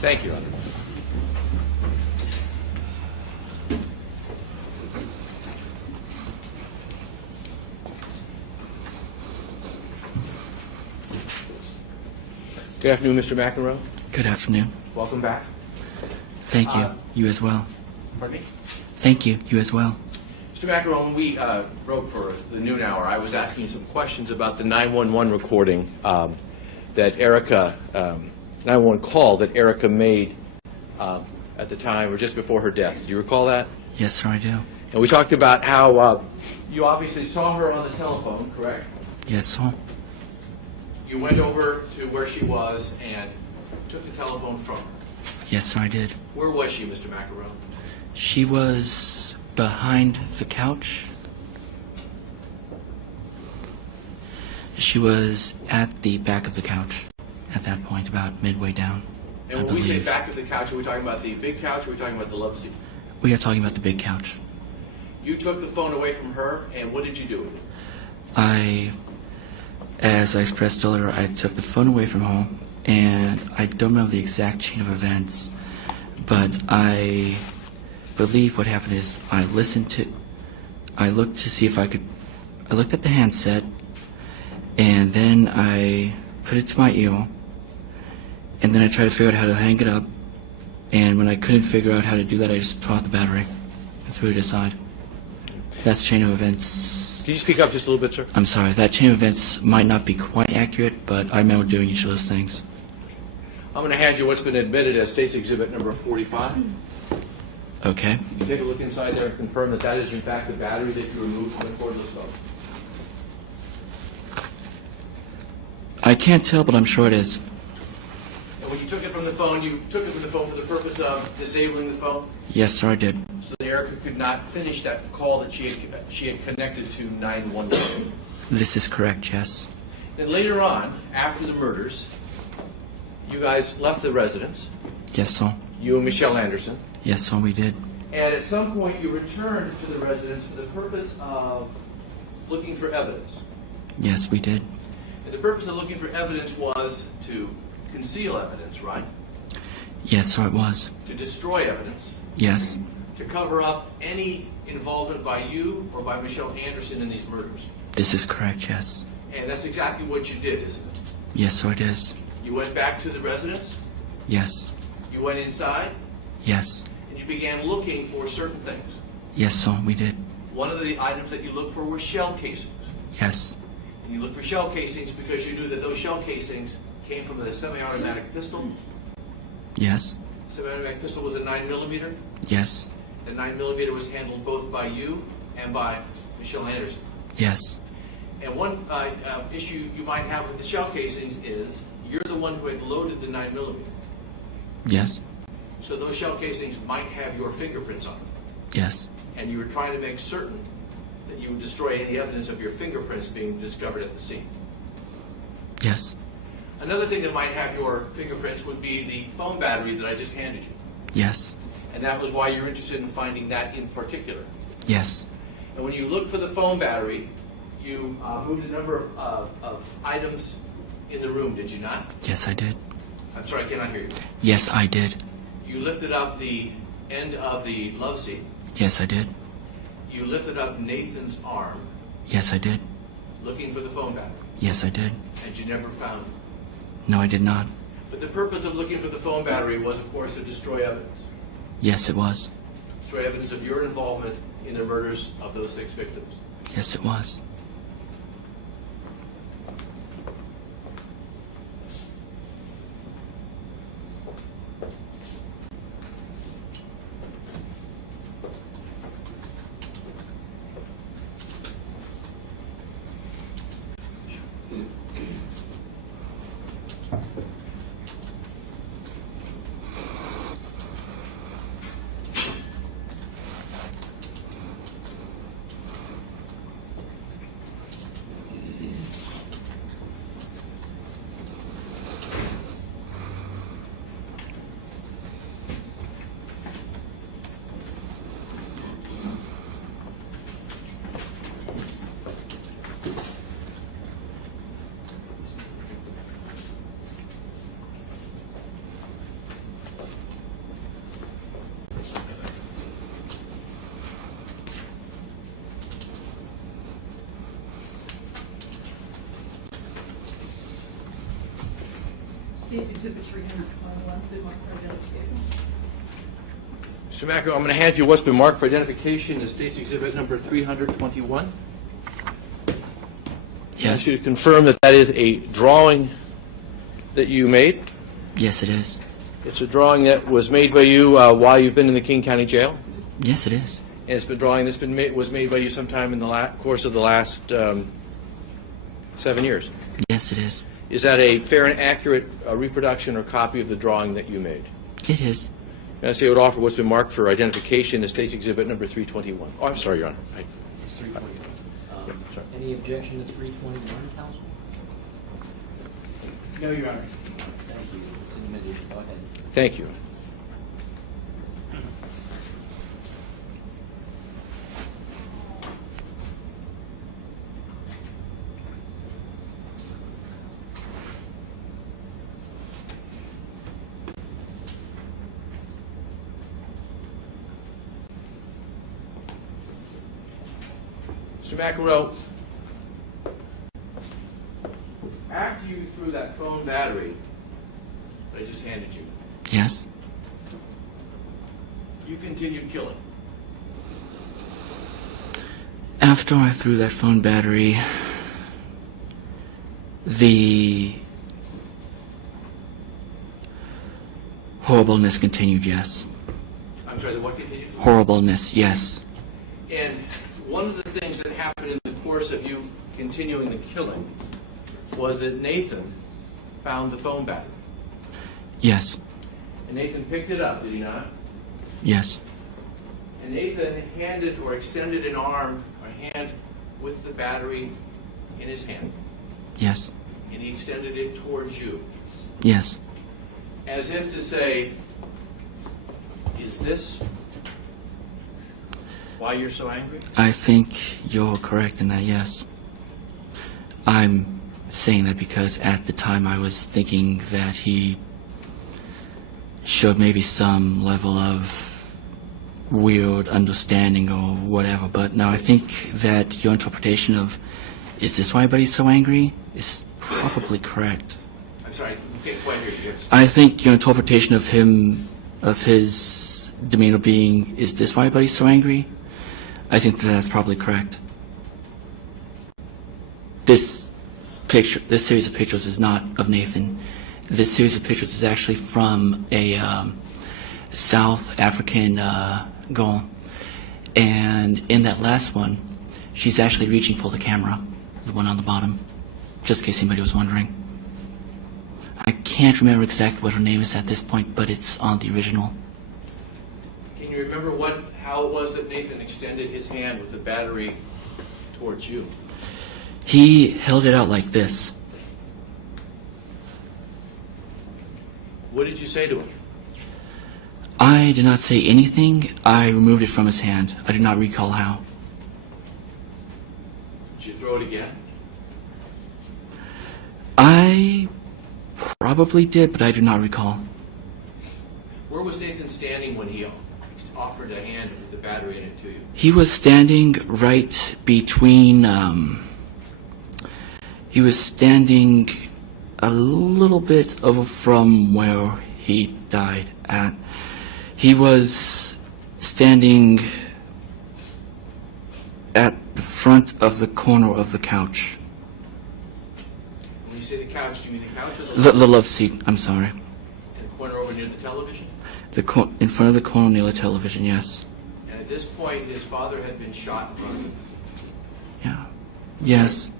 Thank you, Your Honor. Good afternoon, Mr. McEnroe. Good afternoon. Welcome back. Thank you. You as well. Pardon me? Thank you. You as well. Mr. McEnroe, when we broke for the noon hour, I was asking you some questions about the 911 recording that Erica, 911 call that Erica made at the time or just before her death. Do you recall that? Yes, sir, I do. And we talked about how you obviously saw her on the telephone, correct? Yes, sir. You went over to where she was and took the telephone from her. Yes, sir, I did. Where was she, Mr. McEnroe? She was behind the couch. She was at the back of the couch at that point, about midway down. And when we say back of the couch, are we talking about the big couch or are we talking about the love seat? We are talking about the big couch. You took the phone away from her, and what did you do with it? As I expressed earlier, I took the phone away from her, and I don't know the exact chain of events, but I believe what happened is I looked to see if I looked at the handset, and then I put it to my ear, and then I tried to figure out how to hang it up, and when I couldn't figure out how to do that, I just tore out the battery and threw it aside. That's the chain of events. Can you speak up just a little bit, sir? I'm sorry, that chain of events might not be quite accurate, but I remember doing each of those things. I'm going to hand you what's been admitted as State's Exhibit number 45. Okay. You can take a look inside there and confirm that that is in fact the battery that you removed from the cordless phone. I can't tell, but I'm sure it is. And when you took it from the phone, you took it from the phone for the purpose of disabling the phone? Yes, sir, I did. So that Erica could not finish that call that she had connected to 911. This is correct, yes. Then later on, after the murders, you guys left the residence, Yes, sir. you and Michelle Anderson, Yes, sir, we did. and at some point you returned to the residence for the purpose of looking for evidence. Yes, we did. And the purpose of looking for evidence was to conceal evidence, right? Yes, sir, it was. To destroy evidence, Yes. to cover up any involvement by you or by Michelle Anderson in these murders. This is correct, yes. And that's exactly what you did, isn't it? Yes, sir, it is. You went back to the residence, Yes. you went inside, Yes. and you began looking for certain things. Yes, sir, we did. One of the items that you looked for were shell casings. Yes. And you looked for shell casings because you knew that those shell casings came from a semi-automatic pistol. Yes. Semi-automatic pistol was a 9mm. Yes. The 9mm was handled both by you and by Michelle Anderson. Yes. And one issue you might have with the shell casings is you're the one who had loaded the 9mm. Yes. So those shell casings might have your fingerprints on them. Yes. And you were trying to make certain that you would destroy any evidence of your fingerprints being discovered at the scene. Yes. Another thing that might have your fingerprints would be the phone battery that I just handed you. Yes. And that was why you're interested in finding that in particular. Yes. And when you looked for the phone battery, you moved a number of items in the room, did you not? Yes, I did. I'm sorry, I cannot hear you. Yes, I did. You lifted up the end of the love seat. Yes, I did. You lifted up Nathan's arm, Yes, I did. looking for the phone battery, Yes, I did. and you never found it. No, I did not. But the purpose of looking for the phone battery was, of course, to destroy evidence. Yes, it was. Destroy evidence of your involvement in the murders of those 6 victims. Yes, it was. State's Exhibit 321, been marked for identification. Mr. Macro, I'm going to hand you what's been marked for identification, the State's Exhibit number 321. I Yes. want you to confirm that that is a drawing that you made. Yes, it is. It's a drawing that was made by you while you've been in the King County Jail, Yes, it is. and it's been drawing that's been was made by you sometime in the course of the last 7 years. Yes, it is. Is that a fair and accurate reproduction or copy of the drawing that you made? It is. And I say I would offer what's been marked for identification, the State's Exhibit number 321. Oh, I'm sorry, Your Honor. It's 321. sorry. Any objection to 321, counsel? No, Your Honor. Thank you. It's admitted. Go ahead. Thank you. Mr. McEnroe, after you threw that phone battery that I just handed you, Yes. you continued killing. After I threw that phone battery, the horribleness continued, yes. I'm sorry, the what continued? Horribleness, yes. And one of the things that happened in the course of you continuing the killing was that Nathan found the phone battery. Yes. And Nathan picked it up, did he not? Yes. And Nathan handed or extended an arm or hand with the battery in his hand. Yes. And he extended it towards you, Yes. as if to say, is this why you're so angry? I think you're correct in that, yes. I'm saying that because at the time I was thinking that he showed maybe some level of weird understanding or whatever, but no, I think that your interpretation of, is this why everybody's so angry, is probably correct. I'm sorry, you can't quite hear you. I think your interpretation of him, of his demeanor being, is this why everybody's so angry? I think that's probably correct. This series of pictures is not of Nathan. This series of pictures is actually from a South African girl. And in that last one, she's actually reaching for the camera, the one on the bottom, just in case anybody was wondering. I can't remember exactly what her name is at this point, but it's on the original. Can you remember how it was that Nathan extended his hand with the battery towards you? He held it out like this. What did you say to him? I did not say anything. I removed it from his hand. I do not recall how. Did you throw it again? I probably did, but I do not recall. Where was Nathan standing when he offered a hand with the battery in it to you? He was standing right between, he was standing a little bit over from where he died at. He was standing at the front of the corner of the couch. When you say the couch, do you mean the couch or The love seat, I'm sorry. in the corner over near the television? In front of the corner near the television, yes. And at this point, his father had been shot in front of him. Yeah. Yes.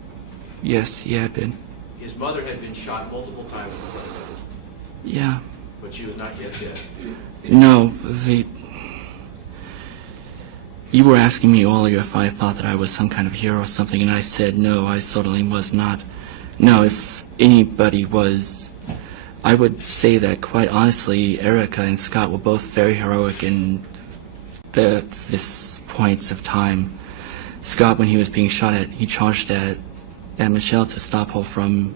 Yes, he had been. His mother had been shot multiple times in front of him, Yeah. but she was not yet dead. No, you were asking me earlier if I thought that I was some kind of hero or something, and I said no, I certainly was not. No, if anybody was, I would say that quite honestly, Erica and Scott were both very heroic in this points of time. Scott, when he was being shot at, he charged at Michelle to stop her from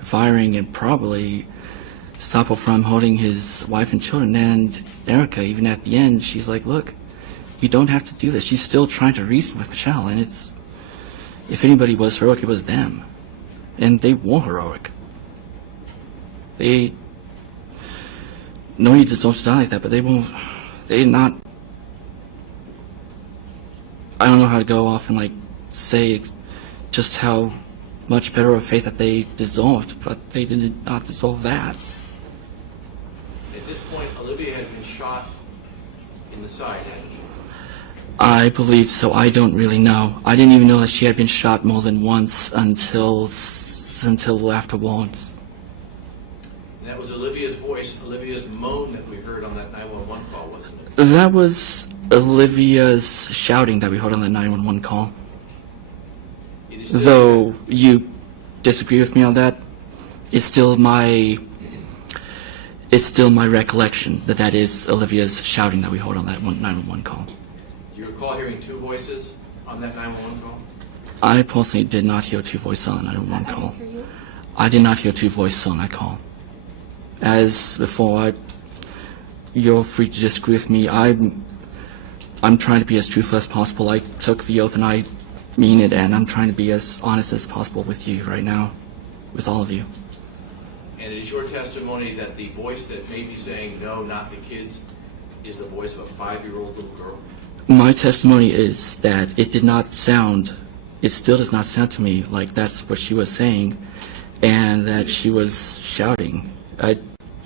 firing and probably stop her from holding his wife and children. And Erica, even at the end, she's like, look, you don't have to do this. She's still trying to reason with Michelle, and it's, if anybody was heroic, it was them. And they were heroic. No need to sound like that, but they won't. They not. I don't know how to go off and like say just how much better of faith that they dissolved, but they did not dissolve that. At this point, Olivia had been shot in the side, hadn't she? I believe so. I don't really know. I didn't even know that she had been shot more than once until afterwards. And that was Olivia's voice, Olivia's moan that we heard on that 911 call, wasn't it? That was Olivia's shouting that we heard on the 911 call. It is still- Though you disagree with me on that, it's still my recollection that that is Olivia's shouting that we heard on that 911 call. Do you recall hearing two voices on that 911 call? I personally did not hear two voices on the 911 call. I did not hear two voices on that call. As before, you're free to disagree with me. I'm trying to be as truthful as possible. I took the oath and I mean it, and I'm trying to be as honest as possible with you right now, with all of you. And it is your testimony that the voice that may be saying, no, not the kids, is the voice of a 5-year-old little girl? My testimony is that it still does not sound to me like that's what she was saying, and that she was shouting.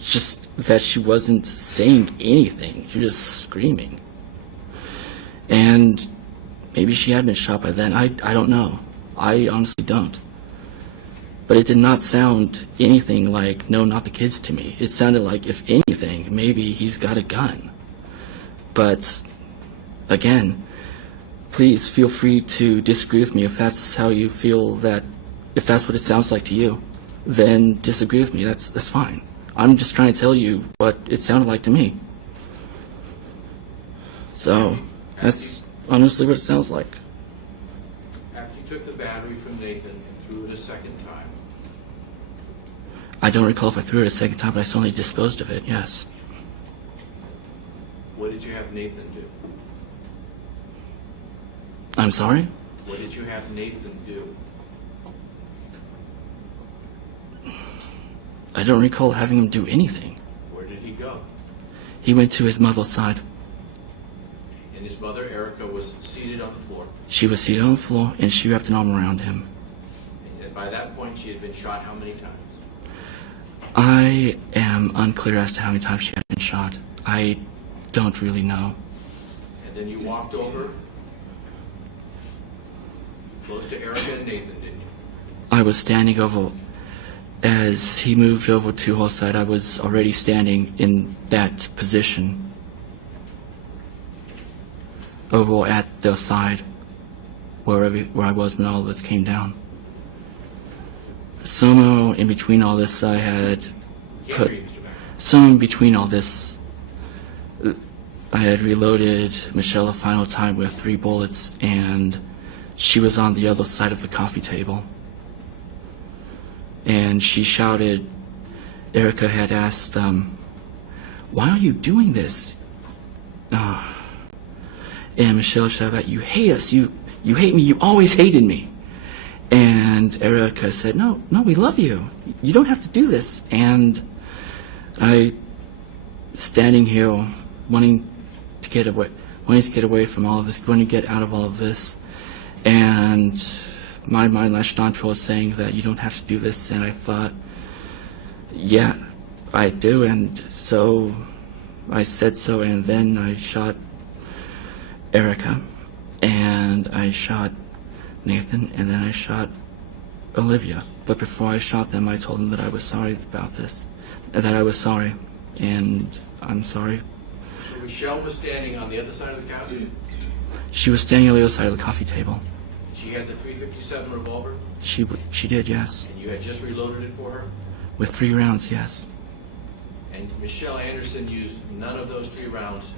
Just that she wasn't saying anything. She was just screaming. And maybe she had been shot by then. I don't know. I honestly don't. But it did not sound anything like, no, not the kids to me. It sounded like, if anything, maybe he's got a gun. But, again, please feel free to disagree with me if that's how you feel that, if that's what it sounds like to you, then disagree with me. That's fine. I'm just trying to tell you what it sounded like to me. So, that's honestly what it sounds like. After you took the battery from Nathan and threw it a second time, I don't recall if I threw it a second time, but I certainly disposed of it, yes. what did you have Nathan do? I'm sorry? What did you have Nathan do? I don't recall having him do anything. Where did he go? He went to his mother's side. And his mother, Erica, was seated on the floor. She was seated on the floor, and she wrapped an arm around him. And by that point, she had been shot how many times? I am unclear as to how many times she had been shot. I don't really know. And then you walked over close to Erica and Nathan, didn't you? I was standing over. As he moved over to her side, I was already standing in that position. Over at their side, where I was when all this came down. Somewhere in between all this, I had Can't read, Mr. Becker. Somewhere in between all this, I had reloaded Michelle a final time with 3 bullets, and she was on the other side of the coffee table. And she shouted, Erica had asked, why are you doing this? And Michelle shouted out, you hate us, you hate me, you always hated me. And Erica said, no, we love you. You don't have to do this. And I, standing here, wanting to get away from all of this, wanting to get out of all of this, and my mind latched on towards saying that you don't have to do this, and I thought, yeah, I do, and so I said so, and then I shot Erica, and I shot Nathan, and then I shot Olivia. But before I shot them, I told them that I was sorry about this, that I was sorry, and I'm sorry. So Michelle was standing on the other side of the couch? She was standing on the other side of the coffee table. She had the .357 revolver? She did, yes. And you had just reloaded it for her? With 3 rounds, yes. And Michelle Anderson used none of those 3 rounds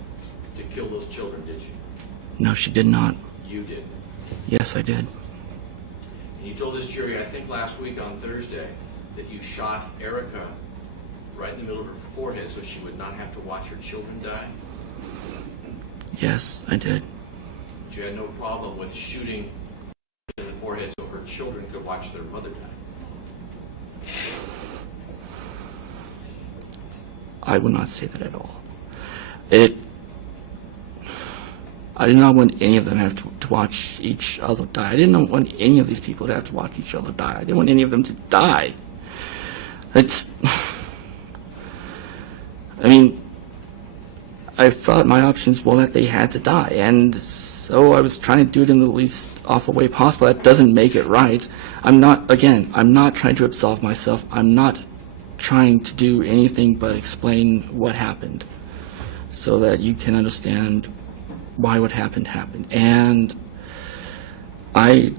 to kill those children, did she? No, she did not. You did. Yes, I did. And you told this jury, I think last week on Thursday, that you shot Erica right in the middle of her forehead so she would not have to watch her children die? Yes, I did. But you had no problem with shooting in the forehead so her children could watch their mother die. I would not say that at all. I did not want any of them have to watch each other die. I didn't want any of these people to have to watch each other die. I didn't want any of them to die. I thought my options were that they had to die, and so I was trying to do it in the least awful way possible. That doesn't make it right. I'm not trying to absolve myself. I'm not trying to do anything but explain what happened so that you can understand why what happened. And I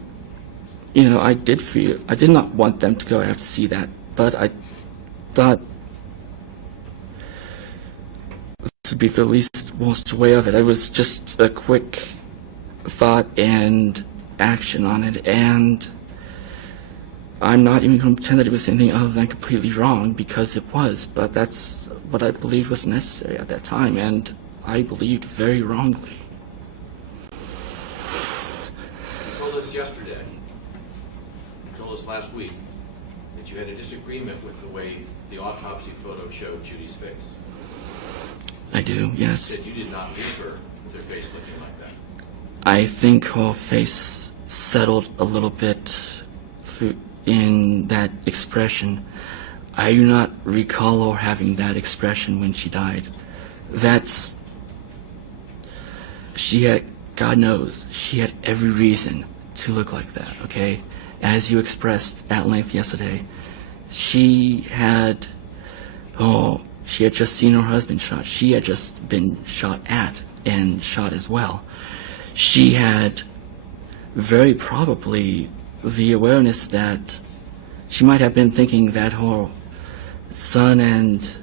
did not want them to go have to see that, but I thought this would be the least worst way of it. It was just a quick thought and action on it, and I'm not even going to pretend that it was anything other than completely wrong, because it was, but that's what I believed was necessary at that time, and I believed very wrongly. You told us yesterday, you told us last week, that you had a disagreement with the way the autopsy photo showed Judy's face. I do, yes. You said you did not leave her with her face looking like that. I think her face settled a little bit in that expression. I do not recall her having that expression when she died. God knows, she had every reason to look like that, okay? As you expressed at length yesterday, she had just seen her husband shot. She had just been shot at and shot as well. She had very probably the awareness that she might have been thinking that her son and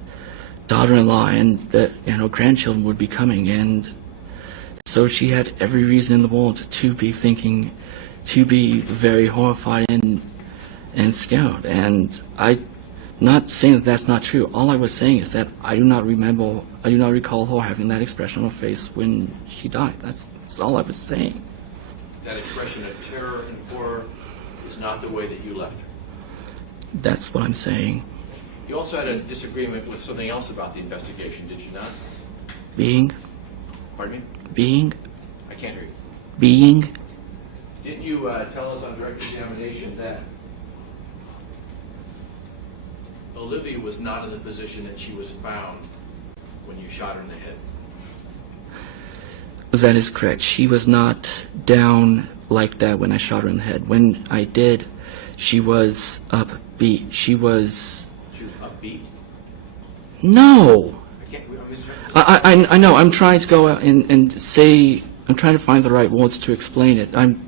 daughter-in-law and her grandchildren would be coming, and so she had every reason in the world to be very horrified and scared. And I'm not saying that that's not true. All I was saying is that I do not recall her having that expression on her face when she died. That's all I was saying. That expression of terror and horror is not the way that you left her. That's what I'm saying. You also had a disagreement with something else about the investigation, did you not? Being? Pardon me? Being? I can't hear you. Being? Didn't you tell us on direct examination that Olivia was not in the position that she was found when you shot her in the head? That is correct. She was not down like that when I shot her in the head. When I did, she was upbeat. She was upbeat? No! I can't, I know. I'm trying to go out and say, I'm trying to find the right words to explain it. I'm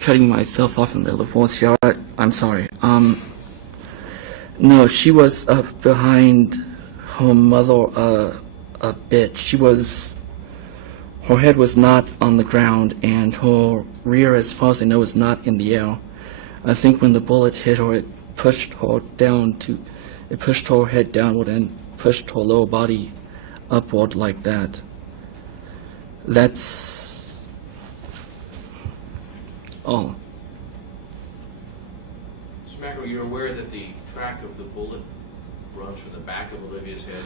cutting myself off in the middle of words here. I'm sorry. No, she was up behind her mother a bit. Her head was not on the ground, and her rear, as far as I know, is not in the air. I think when the bullet hit her, it pushed her head downward and pushed her lower body upward like that. That's all. Mr. Macro, you're aware that the track of the bullet runs from the back of Olivia's head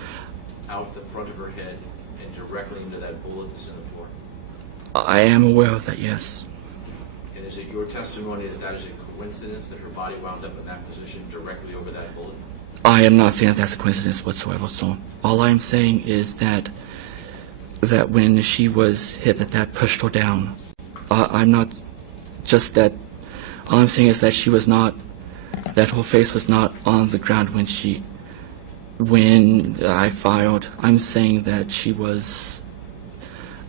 out the front of her head and directly into that bullet that's in the floor? I am aware of that, yes. And is it your testimony that that is a coincidence that her body wound up in that position directly over that bullet? I am not saying that that's a coincidence whatsoever, so all I'm saying is that when she was hit, that pushed her down. I'm not just that. All I'm saying is that that her face was not on the ground when I fired. I'm saying that she was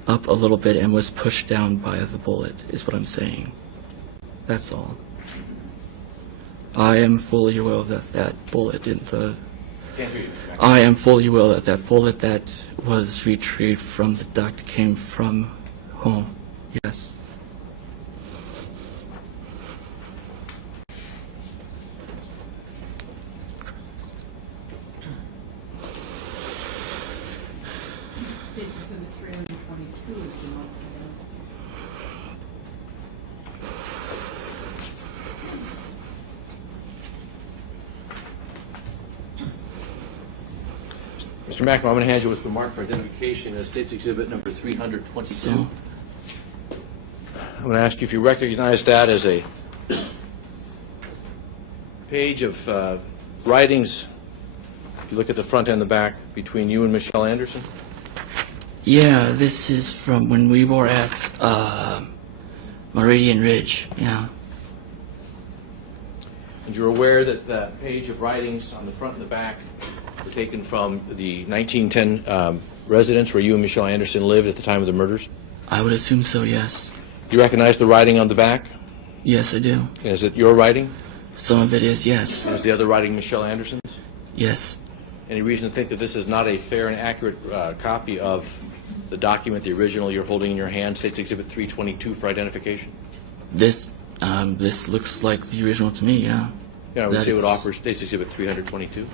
up a little bit and was pushed down by the bullet, is what I'm saying. That's all. I am fully aware that bullet in the... Can't hear you. I am fully aware that bullet that was retrieved from the duct came from home. Yes. Statements in the 322 is the month. Mr. McNamara, I'm going to hand you what's been marked for identification as State's Exhibit number 322. So, I'm going to ask you if you recognize that as a page of writings, if you look at the front and the back, between you and Michelle Anderson. yeah, this is from when we were at Meridian Ridge. Yeah. And you're aware that that page of writings on the front and the back were taken from the 1910 residence where you and Michelle Anderson lived at the time of the murders? I would assume so, yes. Do you recognize the writing on the back? Yes, I do. Is it your writing? Some of it is, yes. Is the other writing Michelle Anderson's? Yes. Any reason to think that this is not a fair and accurate copy of the document, the original you're holding in your hand, State's Exhibit 322 for identification? This looks like the original to me, yeah. Yeah, I would say it would That's- offer State's Exhibit 322.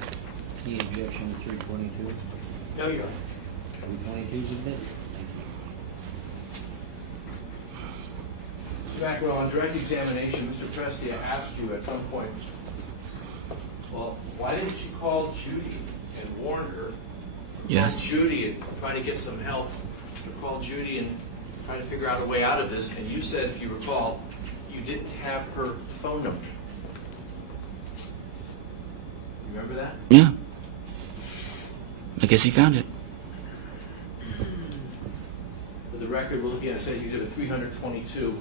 Any objection to 322? No, Your Honor. 322 is admitted. Thank you. Mr. McEnroe, on direct examination, Mr. Prestia asked you at some point, well, why didn't you call Judy and warn her? Yes. Call Judy and try to get some help. Call Judy and try to figure out a way out of this. And you said, if you recall, you didn't have her phone number. You remember that? Yeah. I guess he found it. For the record, we're looking at State Exhibit 322.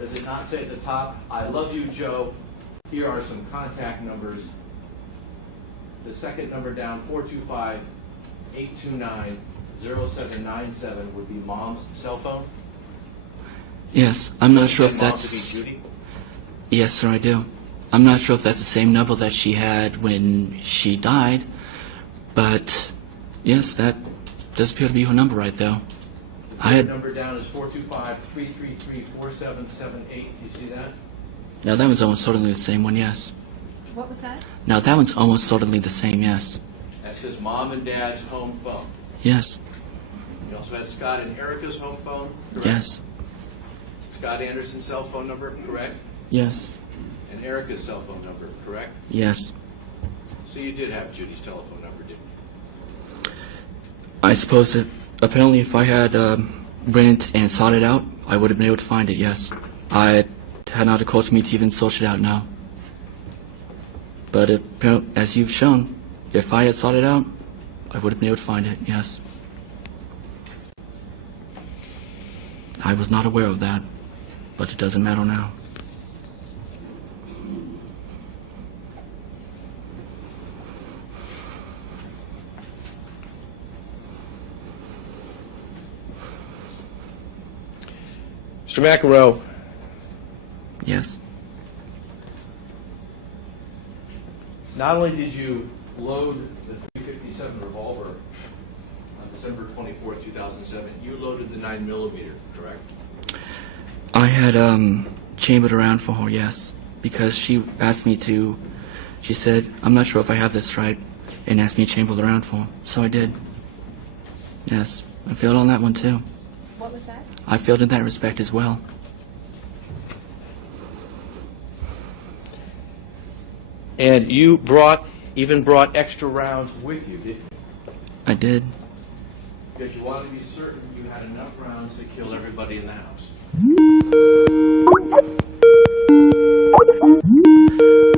Does it not say at the top, I love you, Joe, here are some contact numbers. The second number down, 425-829-0797 would be Mom's cell phone? Yes. I'm not sure if Mom to be that's... Judy? Yes, sir, I do. I'm not sure if that's the same number that she had when she died, but yes, that does appear to be her number right there. I The had... number down is 425-333-4778. Do you see that? Now that one's almost certainly the same one, yes. What was that? Now that one's almost certainly the same, yes. That says Mom and Dad's home phone. Yes. You also had Scott and Erica's home phone, correct? Yes. Scott Anderson's cell phone number, correct? Yes. And Erica's cell phone number, correct? Yes. So you did have Judy's telephone number, didn't you? I suppose that apparently if I had written it and sought it out, I would have been able to find it, yes. I had not occurred to me to even search it out now. But as you've shown, if I had sought it out, I would have been able to find it, yes. I was not aware of that, but it doesn't matter now. Mr. McEnroe, Yes. not only did you load the .357 revolver on December 24, 2007, you loaded the 9mm, correct? I had chambered around for her, yes, because she asked me to. She said, "I'm not sure if I have this right," and asked me to chamber around for her. So I did. Yes, I failed on that one too. What was that? I failed in that respect as well. And you even brought extra rounds with you, didn't you? I did. Because you wanted to be certain you had enough rounds to kill everybody in the house.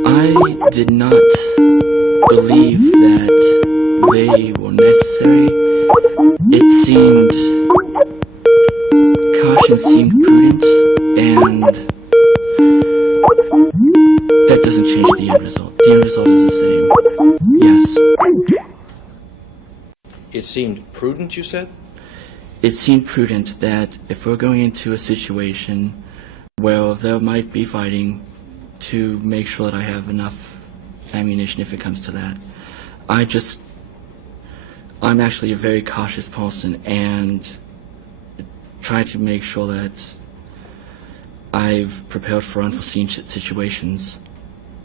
I did not believe that they were necessary. It seemed... Caution seemed prudent, and that doesn't change the end result. The end result is the same. Yes. It seemed prudent, you said? It seemed prudent that if we're going into a situation where there might be fighting, to make sure that I have enough ammunition if it comes to that. I'm actually a very cautious person and try to make sure that I've prepared for unforeseen situations.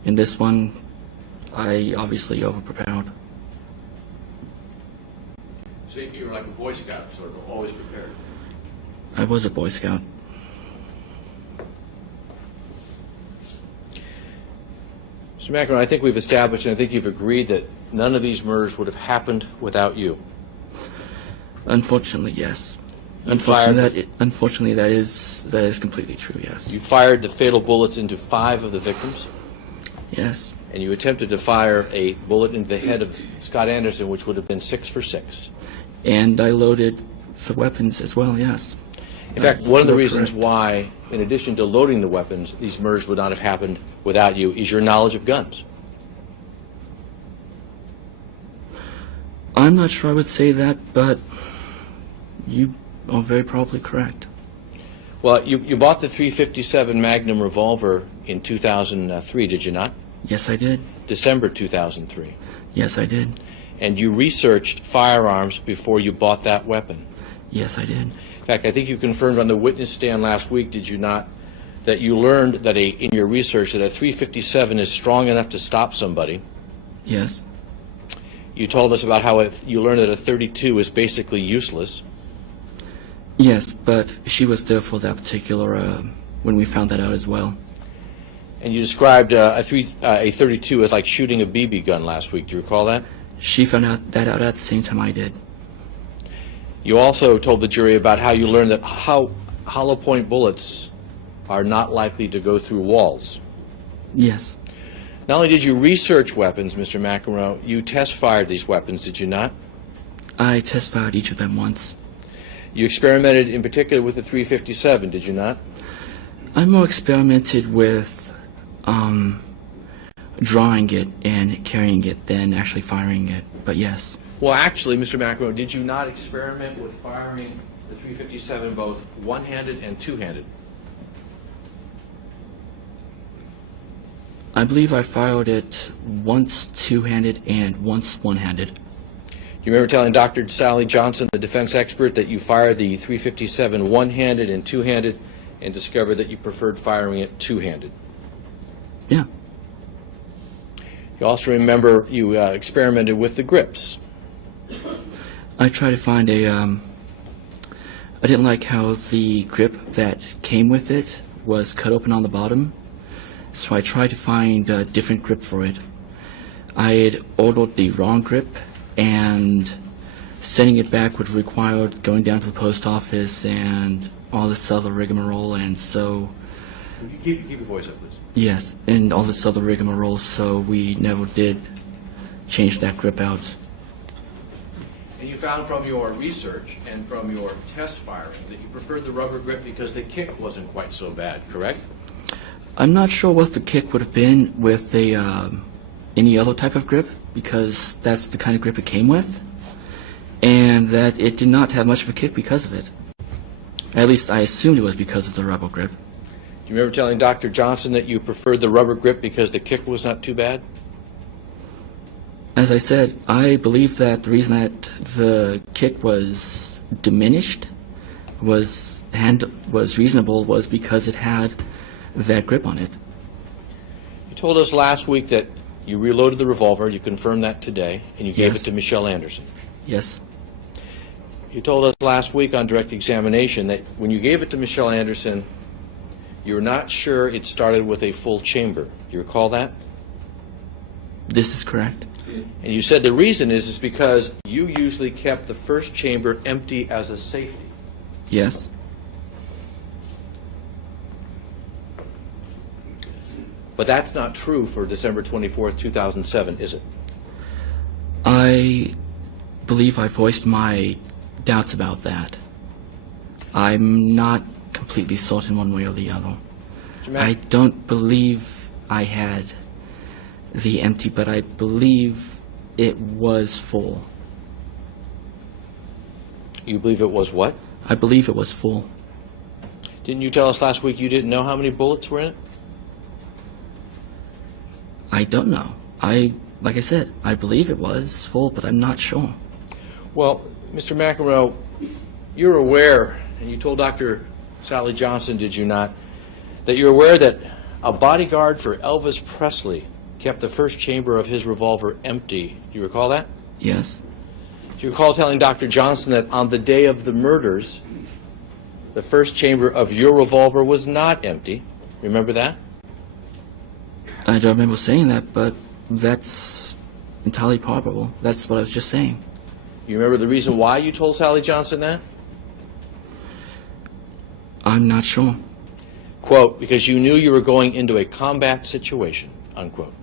In this one, I obviously over-prepared. So you were like a Boy Scout, sort of always prepared. I was a Boy Scout. Mr. McEnroe, I think we've established, and I think you've agreed that none of these murders would have happened without you? Unfortunately, yes. fired Unfortunately, that is completely true. Yes. You fired the fatal bullets into 5 of the victims, Yes. and you attempted to fire a bullet into the head of Scott Anderson, which would have been 6 for 6. And I loaded the weapons as well. Yes. In fact, one of the You're reasons correct. why, in addition to loading the weapons, these murders would not have happened without you is your knowledge of guns. I'm not sure I would say that, but you are very probably correct. Well, you bought the .357 Magnum revolver in 2003, did you not? Yes, I did. December 2003. Yes, I did. And you researched firearms before you bought that weapon. Yes, I did. In fact, I think you confirmed on the witness stand last week, did you not, that you learned that in your research that a .357 is strong enough to stop somebody. Yes. You told us about how you learned that a .32 is basically useless. Yes, but she was there for that particular, when we found that out as well. And you described a .32 as like shooting a BB gun last week. Do you recall that? She found out that out at the same time I did. You also told the jury about how you learned that hollow point bullets are not likely to go through walls. Yes. Not only did you research weapons, Mr. McEnroe, you test-fired these weapons, did you not? I test fired each of them once. You experimented in particular with the .357, did you not? I more experimented with drawing it and carrying it than actually firing it, but yes. Well, actually, Mr. McEnroe, did you not experiment with firing the .357 both one-handed and two-handed? I believe I fired it once two-handed and once one-handed. Do you remember telling Dr. Sally Johnson, the defense expert, that you fired the .357 one-handed and two-handed and discovered that you preferred firing it two-handed? Yeah. You also remember you experimented with the grips. I tried to find I didn't like how the grip that came with it was cut open on the bottom, so I tried to find a different grip for it. I had ordered the wrong grip, and sending it back would require going down to the post office and all this other rigmarole, and so... Keep your voice up, please. Yes, and all this other rigmarole, so we never did change that grip out. And you found from your research and from your test firing that you preferred the rubber grip because the kick wasn't quite so bad, correct? I'm not sure what the kick would have been with any other type of grip, because that's the kind of grip it came with, and that it did not have much of a kick because of it. At least I assumed it was because of the rubber grip. Do you remember telling Dr. Johnson that you preferred the rubber grip because the kick was not too bad? As I said, I believe that the reason that the kick was diminished was reasonable was because it had that grip on it. You told us last week that you reloaded the revolver, you confirmed that today, and you gave it Yes. to Michelle Anderson. Yes. You told us last week on direct examination that when you gave it to Michelle Anderson, you were not sure it started with a full chamber. Do you recall that? This is correct. And you said the reason is because you usually kept the first chamber empty as a safety. Yes. But that's not true for December 24th, 2007, is it? I believe I voiced my doubts about that. I'm not completely certain one way or the other. I don't believe I had the empty, but I believe it was full. You believe it was what? I believe it was full. Didn't you tell us last week you didn't know how many bullets were in it? I don't know. Like I said, I believe it was full, but I'm not sure. Well, Mr. McEnroe, you're aware, and you told Dr. Sally Johnson, did you not, that you're aware that a bodyguard for Elvis Presley kept the first chamber of his revolver empty. Do you recall that? Yes. Do you recall telling Dr. Johnson that on the day of the murders, the first chamber of your revolver was not empty? Remember that? I don't remember saying that, but that's entirely probable. That's what I was just saying. You remember the reason why you told Sally Johnson that? I'm not sure. Quote, because you knew you were going into a combat situation, unquote.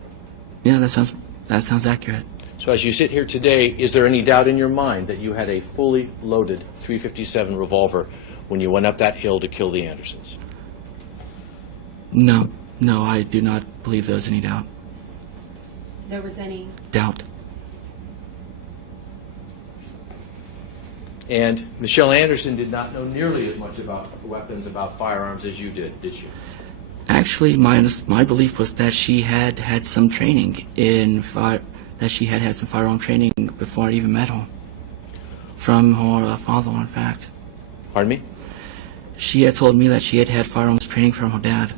Yeah, that sounds accurate. So as you sit here today, is there any doubt in your mind that you had a fully loaded .357 revolver when you went up that hill to kill the Andersons? No, I do not believe there's any doubt. There was any, Doubt. And Michelle Anderson did not know nearly as much about weapons, about firearms as you did she? Actually, my belief was that she had had some training that she had had some firearm training before I even met her. From her father, in fact. Pardon me? She had told me that she had had firearms training from her dad.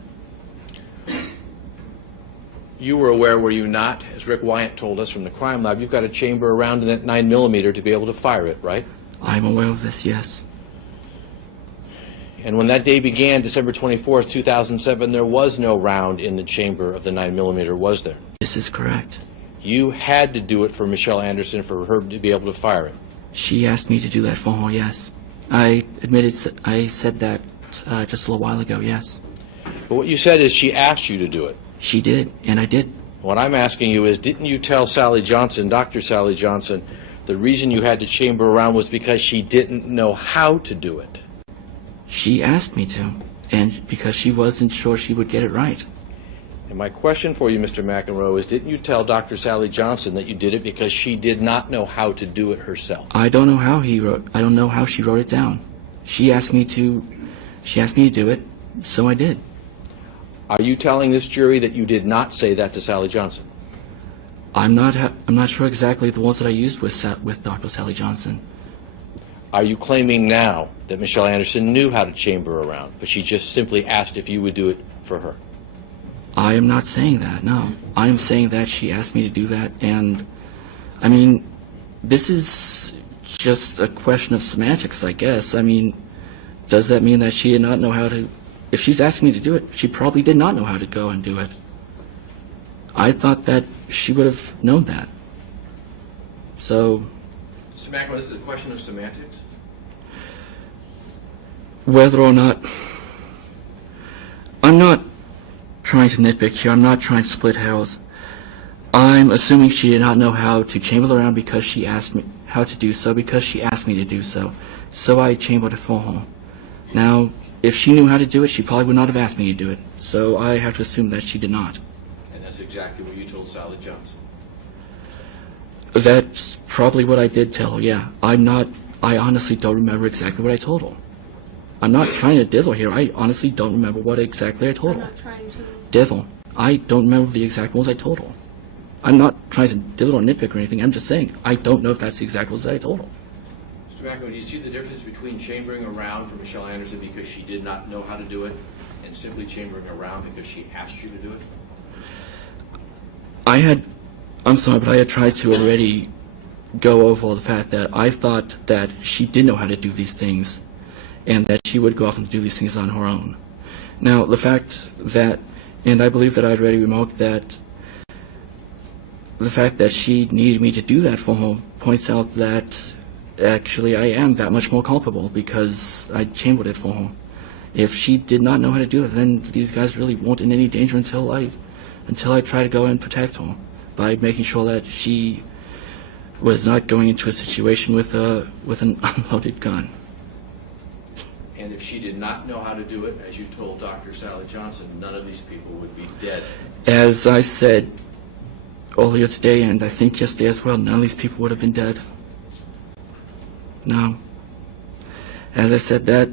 You were aware, were you not, as Rick Wyatt told us from the crime lab, you've got a chamber around in that 9mm to be able to fire it, right? I'm aware of this, yes. And when that day began, December 24th, 2007, there was no round in the chamber of the 9mm, was there? This is correct. You had to do it for Michelle Anderson for her to be able to fire it. She asked me to do that for her, yes. I said that just a little while ago, yes. But what you said is she asked you to do it. She did, and I did. What I'm asking you is, didn't you tell Sally Johnson, Dr. Sally Johnson, the reason you had to chamber around was because she didn't know how to do it? She asked me to, and because she wasn't sure she would get it right. And my question for you, Mr. McEnroe, is didn't you tell Dr. Sally Johnson that you did it because she did not know how to do it herself? I don't know how she wrote it down. She asked me to do it, so I did. Are you telling this jury that you did not say that to Sally Johnson? I'm not sure exactly the words that I used with Dr. Sally Johnson. Are you claiming now that Michelle Anderson knew how to chamber around, but she just simply asked if you would do it for her? I am not saying that, no. I am saying that she asked me to do that, and, I mean, this is just a question of semantics, I guess. I mean, does that mean that she did not know how to... If she's asking me to do it, she probably did not know how to go and do it. I thought that she would have known that. So... Mr. McEnroe, this is a question of semantics? Whether or not... I'm not trying to nitpick here. I'm not trying to split hairs. I'm assuming she did not know how to chamber around because she asked me how to do so, because she asked me to do so. So I chambered it for her. Now, if she knew how to do it, she probably would not have asked me to do it. So I have to assume that she did not. And that's exactly what you told Sally Johnson. That's probably what I did tell her, yeah. I honestly don't remember exactly what I told her. I'm not trying to dizzle here. I honestly don't remember what exactly I told I'm her. not trying to, Dizzle. I don't remember the exact words I told her. I'm not trying to dizzle or nitpick or anything. I'm just saying I don't know if that's the exact words that I told her. Mr. McEnroe, do you see the difference between chambering around for Michelle Anderson because she did not know how to do it and simply chambering around because she asked you to do it? I'm sorry, but I had tried to already go over the fact that I thought that she did know how to do these things and that she would go off and do these things on her own. Now, the fact that, and I believe that I'd already remarked that the fact that she needed me to do that for her points out that actually I am that much more culpable because I chambered it for her. If she did not know how to do it, then these guys really weren't in any danger until I try to go and protect her by making sure that she was not going into a situation with an unloaded gun. And if she did not know how to do it, as you told Dr. Sally Johnson, none of these people would be dead. As I said earlier today, and I think yesterday as well, none of these people would have been dead. No. As I said, that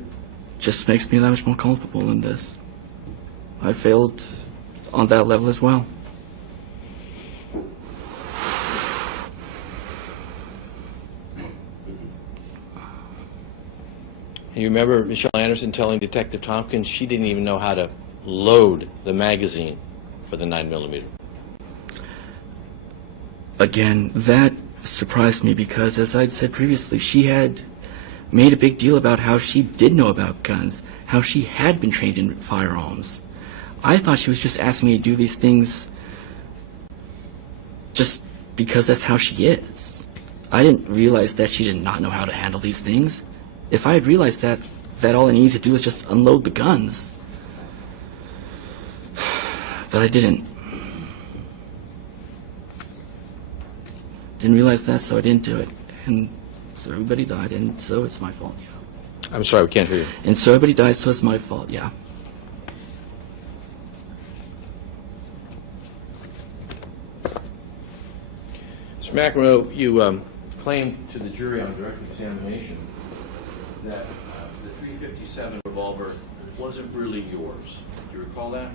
just makes me that much more culpable in this. I failed on that level as well. And you remember Michelle Anderson telling Detective Tompkins she didn't even know how to load the magazine for the 9mm. Again, that surprised me because, as I'd said previously, she had made a big deal about how she did know about guns, how she had been trained in firearms. I thought she was just asking me to do these things just because that's how she is. I didn't realize that she did not know how to handle these things. If I had realized that all I needed to do was just unload the guns. But I didn't. Didn't realize that, so I didn't do it. And so everybody died, and so it's my fault, yeah. I'm sorry, we can't hear you. And so everybody died, so it's my fault, yeah. Mr. McEnroe, you claimed to the jury on direct examination that the .357 revolver wasn't really yours. Do you recall that?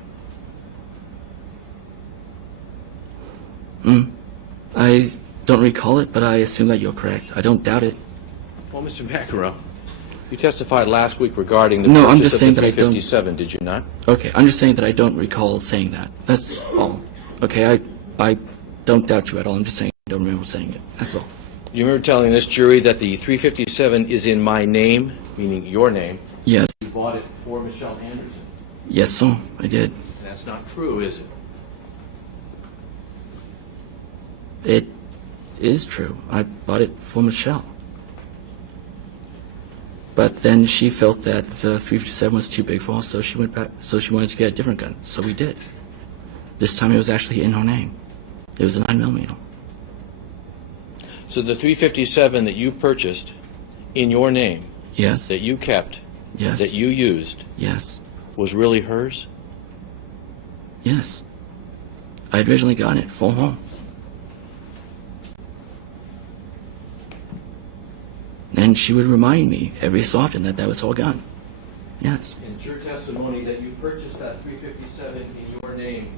I don't recall it, but I assume that you're correct. I don't doubt it. Well, Mr. McEnroe, you testified last week regarding the No, I'm purchase just of saying the that I don't- .357, did you not? Okay, I'm just saying that I don't recall saying that. That's all. Okay, I don't doubt you at all. I'm just saying I don't remember saying it. That's all. You remember telling this jury that the .357 is in my name, meaning your name. Yes. You bought it for Michelle Anderson. Yes, sir, I did. That's not true, is it? It is true. I bought it for Michelle. But then she felt that the .357 was too big for her, so she went back. So she wanted to get a different gun. So we did. This time it was actually in her name. It was a 9mm. So the .357 that you purchased in your name, Yes. that you kept, Yes. that you used, Yes. was really hers? Yes. I had originally gotten it for her. And she would remind me every so often that that was her gun. Yes. And it's your testimony that you purchased that .357 in your name,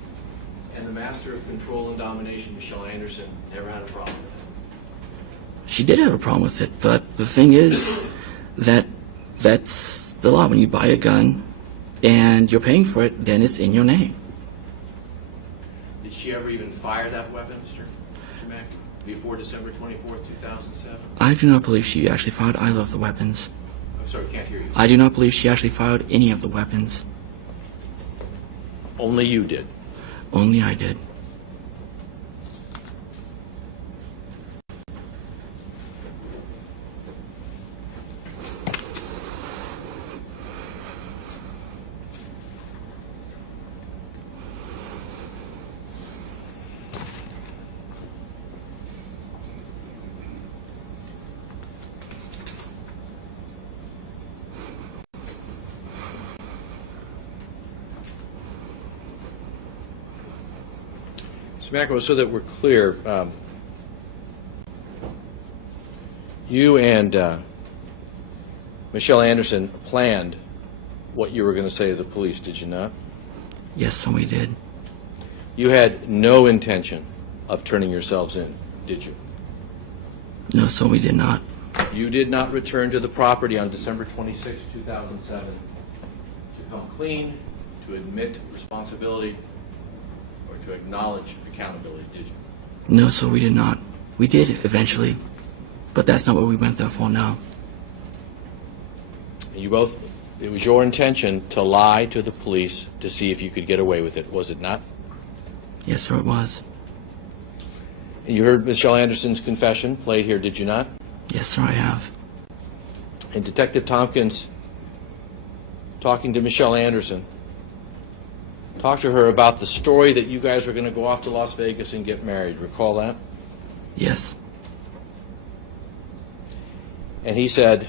and the master of control and domination, Michelle Anderson, never had a problem with it. She did have a problem with it, but the thing is that that's the law. When you buy a gun and you're paying for it, then it's in your name. Did she ever even fire that weapon, Mr. Mack, before December 24th, 2007? I do not believe she actually fired either of the weapons. I'm sorry, can't hear you. I do not believe she actually fired any of the weapons. Only you did. Only I did. Mr. McEnroe, so that we're clear, you and Michelle Anderson planned what you were going to say to the police, did you not? Yes, so we did. You had no intention of turning yourselves in, did you? No, so we did not. You did not return to the property on December 26, 2007 to come clean, to admit responsibility, or to acknowledge accountability, did you? No, so we did not. We did eventually, but that's not what we went there for now. You both, it was your intention to lie to the police to see if you could get away with it, was it not? Yes, sir, it was. And you heard Michelle Anderson's confession played here, did you not? Yes, sir, I have. And Detective Tompkins, talking to Michelle Anderson, talked to her about the story that you guys were going to go off to Las Vegas and get married. Recall that? Yes. And he said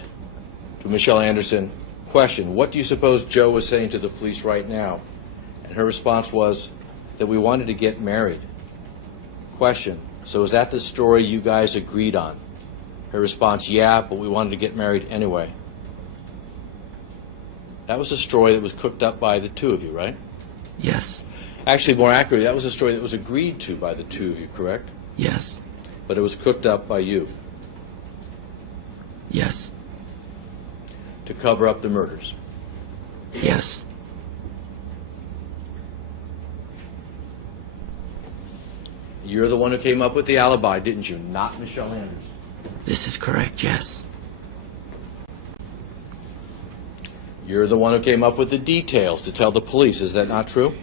to Michelle Anderson, question, what do you suppose Joe was saying to the police right now? And her response was that we wanted to get married. Question, so is that the story you guys agreed on? Her response, yeah, but we wanted to get married anyway. That was a story that was cooked up by the two of you, right? Yes. Actually, more accurately, that was a story that was agreed to by the two of you, correct? Yes. But it was cooked up by you Yes. to cover up the murders. Yes. You're the one who came up with the alibi, didn't you? Not Michelle Anderson. This is correct, yes. You're the one who came up with the details to tell the police. Is that not true?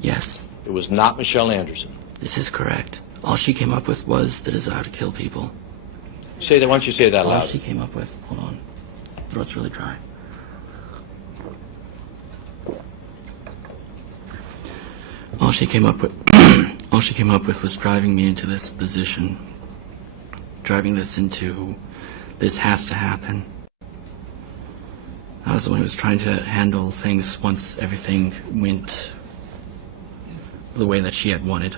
Yes. It was not Michelle Anderson. This is correct. All she came up with was the desire to kill people. Say that. Why don't you say that All loud? she came up with. Hold on. Throat's really dry. All she came up with. All she came up with was driving me into this position. Driving this into. This has to happen. I was the one who was trying to handle things once everything went the way that she had wanted.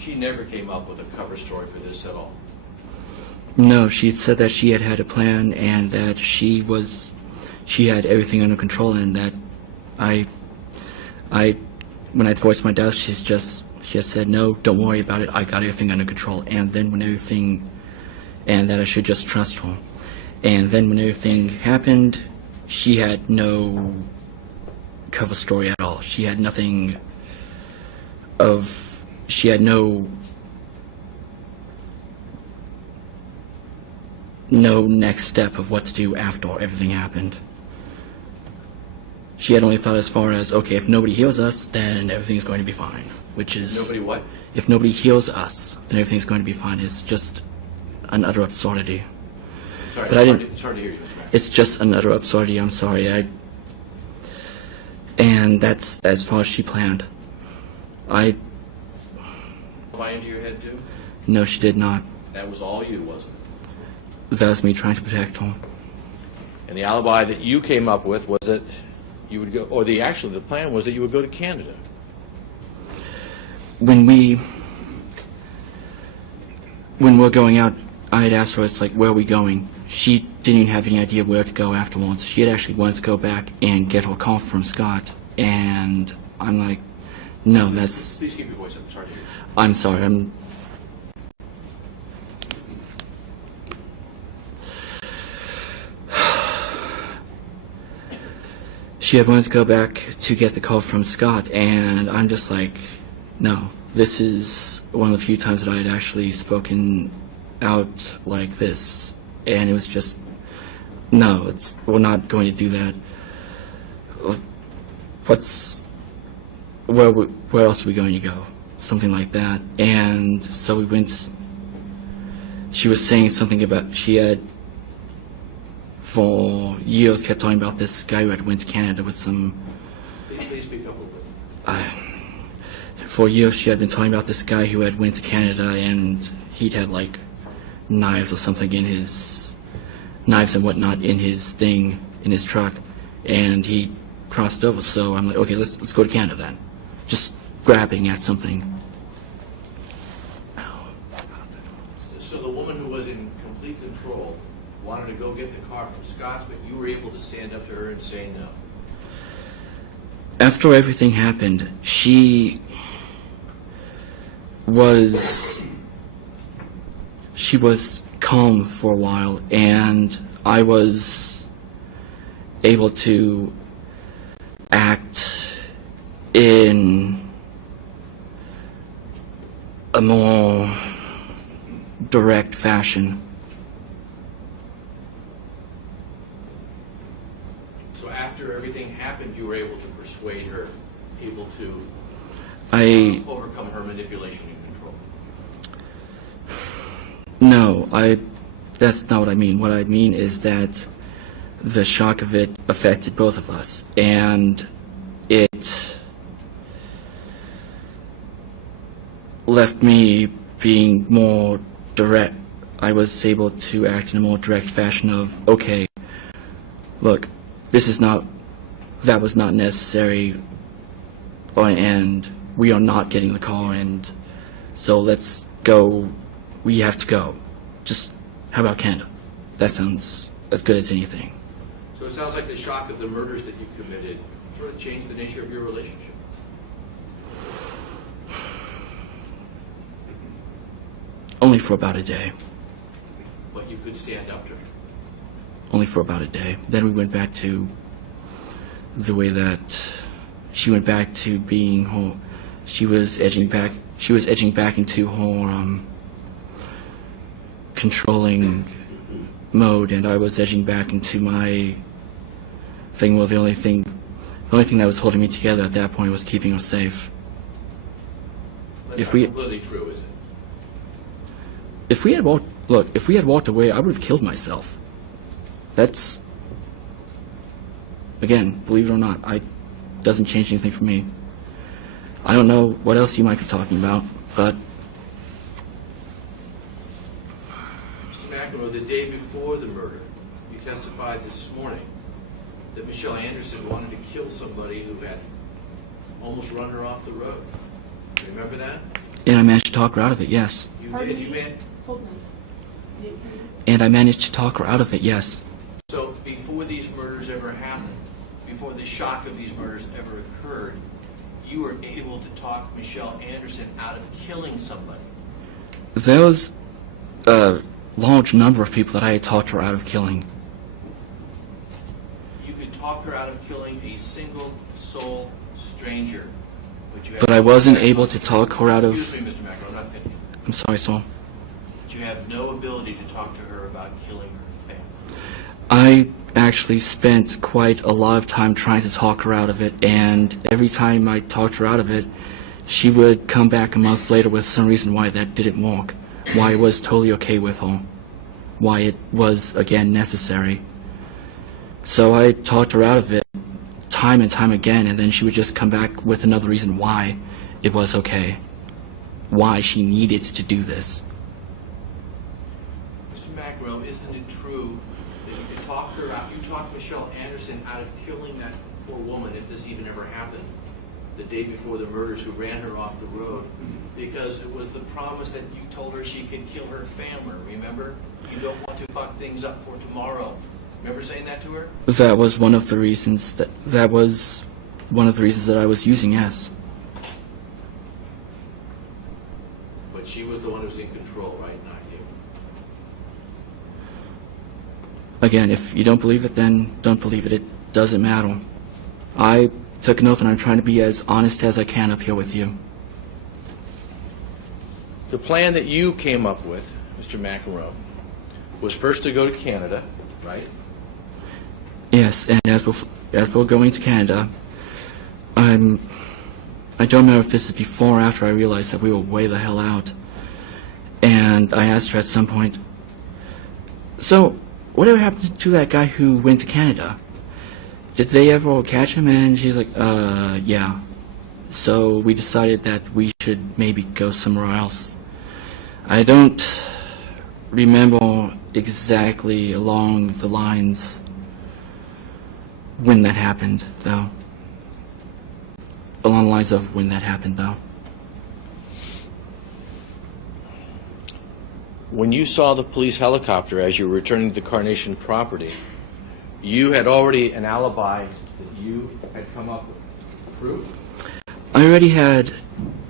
She never came up with a cover story for this at all. No, she said that she had a plan and that she had everything under control, and that when I voiced my doubts, she just said, no, don't worry about it, I got everything under control. And then and that I should just trust her. And then when everything happened, she had no cover story at all. She had no next step of what to do after everything happened. She had only thought as far as, okay, if nobody heals us, then everything's going to be fine. Which is... Nobody what? If nobody heals us, then everything's going to be fine. It's just an utter absurdity. I'm sorry, But it's hard to hear you, Mr. Mack. It's just an utter absurdity, I'm sorry. And that's as far as she planned. Fly into your head, too? No, she did not. That was all you, wasn't it? That was me trying to protect her. And the alibi that you came up with was that you would go, or the plan was that you would go to Canada. When we're going out, I had asked her, it's like, where are we going? She didn't even have any idea where to go afterwards. She had actually wanted to go back and get her call from Scott. And I'm like, no, that's... Please keep your voice up. It's hard to hear. I'm sorry, She had wanted to go back to get the call from Scott, and I'm just like, no. This is one of the few times that I had actually spoken out like this, and it was just, no, we're not going to do that. Where else are we going to go? Something like that. And so we went, she was saying something about, she had, for years, kept talking about this guy who had went to Canada with some... Please speak up a little bit. For years, she had been talking about this guy who had went to Canada, and he'd had, like, knives or something in his... knives and whatnot in his thing, in his truck, and he crossed over, so I'm like, okay, let's go to Canada then. Just grabbing at something. So the woman who was in complete control wanted to go get the car from Scott's, but you were able to stand up to her and say no. After everything happened, she was calm for a while, and I was able to act in a more direct fashion. So after everything happened, you were able to persuade her, able to overcome her manipulation and control. No, that's not what I mean. What I mean is that the shock of it affected both of us, and it left me being more direct. I was able to act in a more direct fashion of, okay, look, that was not necessary, and we are not getting the car, and so let's go, we have to go. Just, how about Canada? That sounds as good as anything. So it sounds like the shock of the murders that you committed sort of changed the nature of your relationship. Only for about a day. But you could stand up to her. Only for about a day. Then we went back to the way that she went back to being her. She was edging back into her controlling mode, and I was edging back into my thing. Well, the only thing The only thing that was holding me together at that point was keeping her safe. That's If not we- completely true, is it? If we had walked away, I would have killed myself. That's, again, believe it or not, doesn't change anything for me. I don't know what else you might be talking about, but Mr. McEnroe, the day before the murder, you testified this morning that Michelle Anderson wanted to kill somebody who had almost run her off the road. Remember that? and I managed to talk her out of it. Yes, You Pardon did. You me? meant Hold on. Didn't hear you. and I managed to talk her out of it. Yes, so before these murders ever happened, before the shock of these murders ever occurred, you were able to talk Michelle Anderson out of killing somebody. there was a large number of people that I had talked her out of killing. You could talk her out of killing a single soul stranger, but you have But I wasn't able to talk her out of. Excuse me, Mr. McEnroe, I'm not finished. I'm sorry, Saul. But you have no ability to talk to her about killing her family. I actually spent quite a lot of time trying to talk her out of it, and every time I talked her out of it, she would come back a month later with some reason why that didn't work, why it was totally okay with her, why it was, again, necessary. So I talked her out of it time and time again, and then she would just come back with another reason why it was okay, why she needed to do this. Mr. McEnroe, isn't it true that you could talk her out, you talked Michelle Anderson out of killing that poor woman, if this even ever happened, the day before the murders, who ran her off the road, because it was the promise that you told her she could kill her family, remember? You don't want to fuck things up for tomorrow. Remember saying that to her? That was one of the reasons that was one of the reasons that I was using, yes. But she was the one who was in control, right? Not you. Again, if you don't believe it, then don't believe it. It doesn't matter. I took an oath and I'm trying to be as honest as I can up here with you. The plan that you came up with, Mr. McEnroe, was first to go to Canada, right? Yes, and as we're going to Canada, I don't know if this is before or after I realized that we were way the hell out. And I asked her at some point, so, whatever happened to that guy who went to Canada? Did they ever catch him? And she's like, yeah. So we decided that we should maybe go somewhere else. I don't remember exactly along the lines when that happened, though. Along the lines of when that happened, though. When you saw the police helicopter as you were returning to the Carnation property, you had already an alibi that you had come up with. True? I already had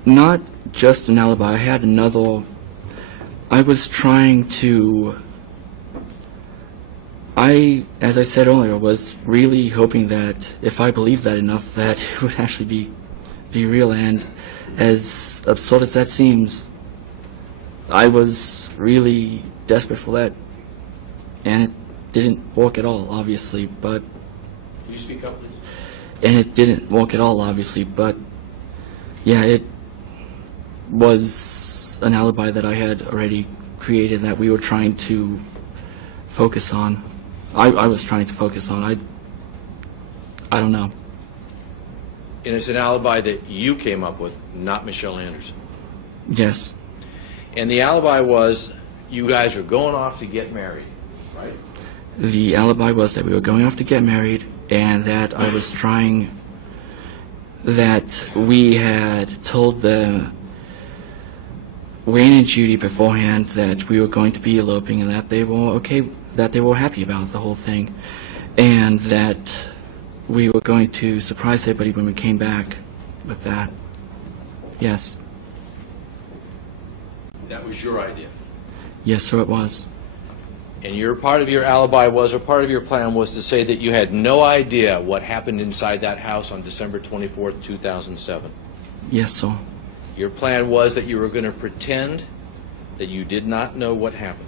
not just an alibi, I had another. I was trying to. As I said earlier, was really hoping that if I believed that enough, that it would actually be real. And as absurd as that seems, I was really desperate for that. And it didn't work at all, obviously, but. Can you speak up, please? And it didn't work at all, obviously, but yeah, it was an alibi that I had already created that we were trying to focus on. I was trying to focus on. I don't know. And it's an alibi that you came up with, not Michelle Anderson. Yes. And the alibi was you guys are going off to get married, right? The alibi was that we were going off to get married and that I was trying, that we had told the Wayne and Judy beforehand that we were going to be eloping and that they were okay, that they were happy about the whole thing, and that we were going to surprise everybody when we came back with that. Yes. That was your idea. Yes, sir, it was. And your part of your alibi was, or part of your plan was to say that you had no idea what happened inside that house on December 24th, 2007. Yes, sir. Your plan was that you were going to pretend that you did not know what happened.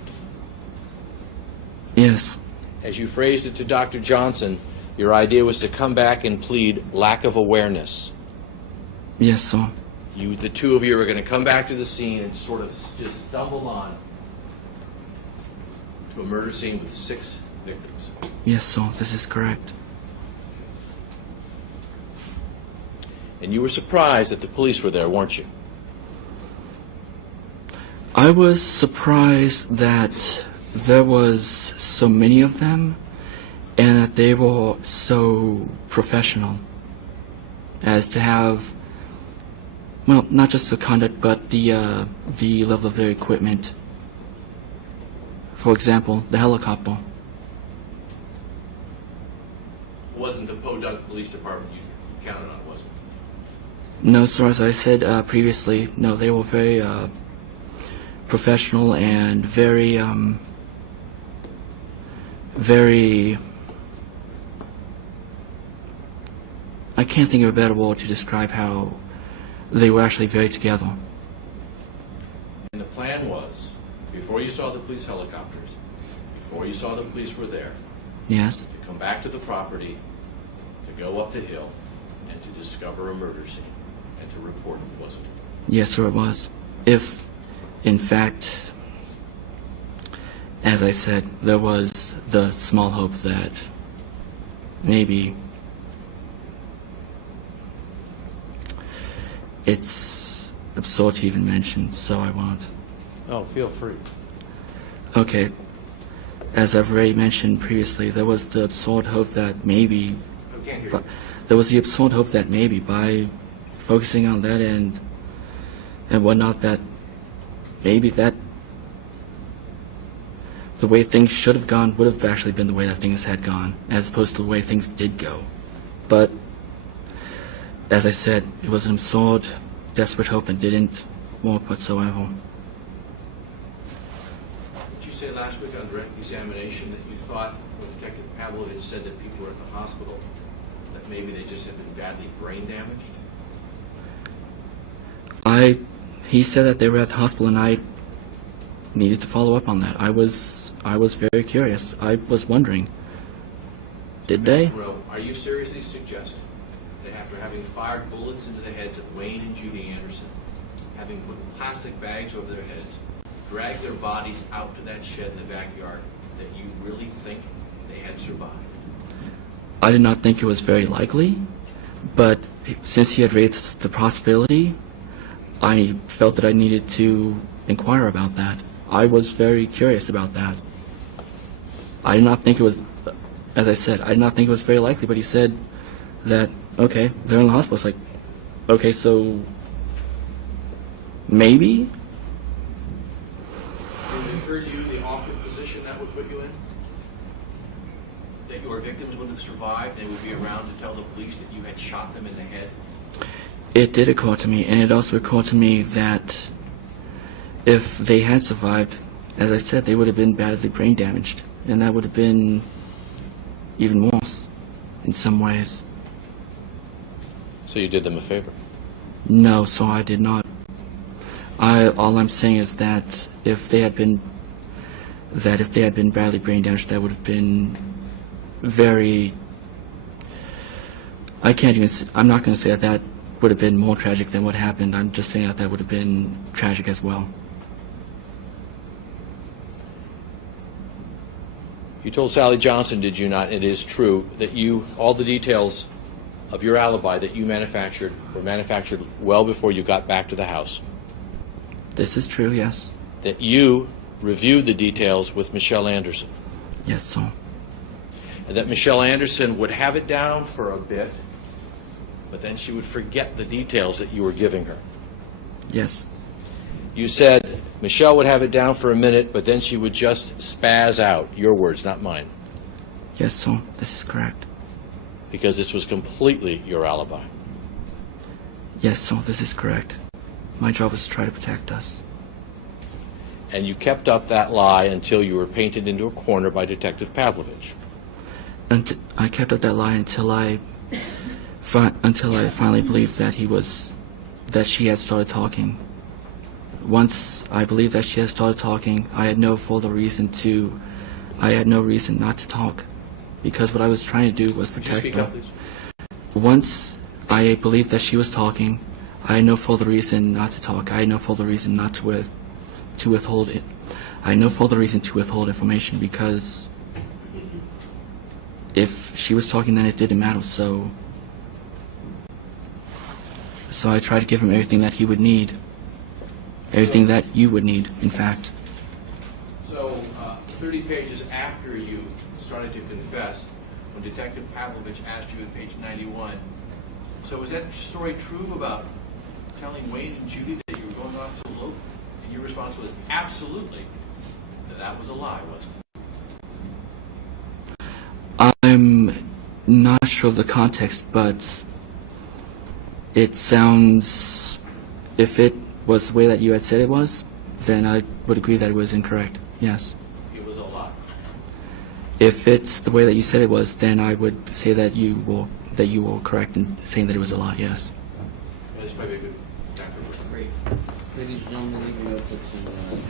Yes. As you phrased it to Dr. Johnson, Your idea was to come back and plead lack of awareness. Yes, sir. The two of you are going to come back to the scene and sort of just stumble on to a murder scene with 6 victims. Yes, sir. This is correct. And you were surprised that the police were there, weren't you? I was surprised that there was so many of them and that they were so professional as to have, well, not just the conduct, but the level of their equipment. For example, the helicopter. It wasn't the Podunk Police Department you counted on, was it? No, sir, as I said previously, no, they were very professional and very, I can't think of a better word to describe how they were actually very together. And the plan was, before you saw the police helicopters, before you saw the police were there, Yes? to come back to the property, to go up the hill, and to discover a murder scene, and to report it, wasn't it? Yes, sir, it was. If, in fact, as I said, there was the small hope that maybe it's absurd to even mention, so I won't. Oh, feel free. Okay. As I've already mentioned previously, there was the absurd hope that maybe, I can't hear but you. there was the absurd hope that maybe by focusing on that and whatnot, that maybe that the way things should have gone would have actually been the way that things had gone, as opposed to the way things did go. But as I said, it was an absurd, desperate hope and didn't work whatsoever. Did you say last week on direct examination that you thought, when Detective Pavlovich said that people were at the hospital, that maybe they just had been badly brain damaged? He said that they were at the hospital, and I needed to follow up on that. I was very curious. I was wondering, did they? Well, are you seriously suggesting that after having fired bullets into the heads of Wayne and Judy Anderson, having put plastic bags over their heads, dragged their bodies out to that shed in the backyard, that you really think they had survived? I did not think it was very likely, but since he had raised the possibility, I felt that I needed to inquire about that. I was very curious about that. I did not think it was, as I said, I did not think it was very likely, but he said that, okay, they're in the hospital. It's like, okay, so maybe? Did it occur to you the awkward position that would put you in? That your victims would have survived, they would be around to tell the police that you had shot them in the head? It did occur to me, and it also occurred to me that if they had survived, as I said, they would have been badly brain damaged, and that would have been even worse in some ways. So you did them a favor? No, so I did not. All I'm saying is that if they had been badly brain damaged, that would have been very. I'm not going to say that would have been more tragic than what happened. I'm just saying that that would have been tragic as well. You told Sally Johnson, did you not, it is true, that all the details of your alibi that you manufactured were manufactured well before you got back to the house? This is true, yes. That you reviewed the details with Michelle Anderson? Yes, sir. And that Michelle Anderson would have it down for a bit, but then she would forget the details that you were giving her? Yes. You said Michelle would have it down for a minute, but then she would just spaz out. Your words, not mine. Yes, sir. This is correct. Because this was completely your alibi. Yes, sir. This is correct. My job was to try to protect us. And you kept up that lie until you were painted into a corner by Detective Pavlovich. And I kept up that lie until I finally believed that she had started talking. Once I believed that she had started talking, I had no reason not to talk. because what I was trying to do was Could you protect speak her. up, please? Once I believed that she was talking, I had no further reason not to talk. I had no further reason not to withhold it. I had no further reason to withhold information because if she was talking, then it didn't matter. So I tried to give him everything that he would need, everything that you would need, in fact. So, 30 pages after you started to confess, when Detective Pavlovich asked you at page 91, so is that story true about telling Wayne and Judy that you were going off to elope? And your response was absolutely, that was a lie, wasn't it? I'm not sure of the context, but it sounds, if it was the way that you had said it was, then I would agree that it was incorrect. Yes. It was a lie. If it's the way that you said it was, then I would say that you were correct in saying that it was a lie. Yes. That's probably a good factor. Great. Ladies and gentlemen, leave your notebooks in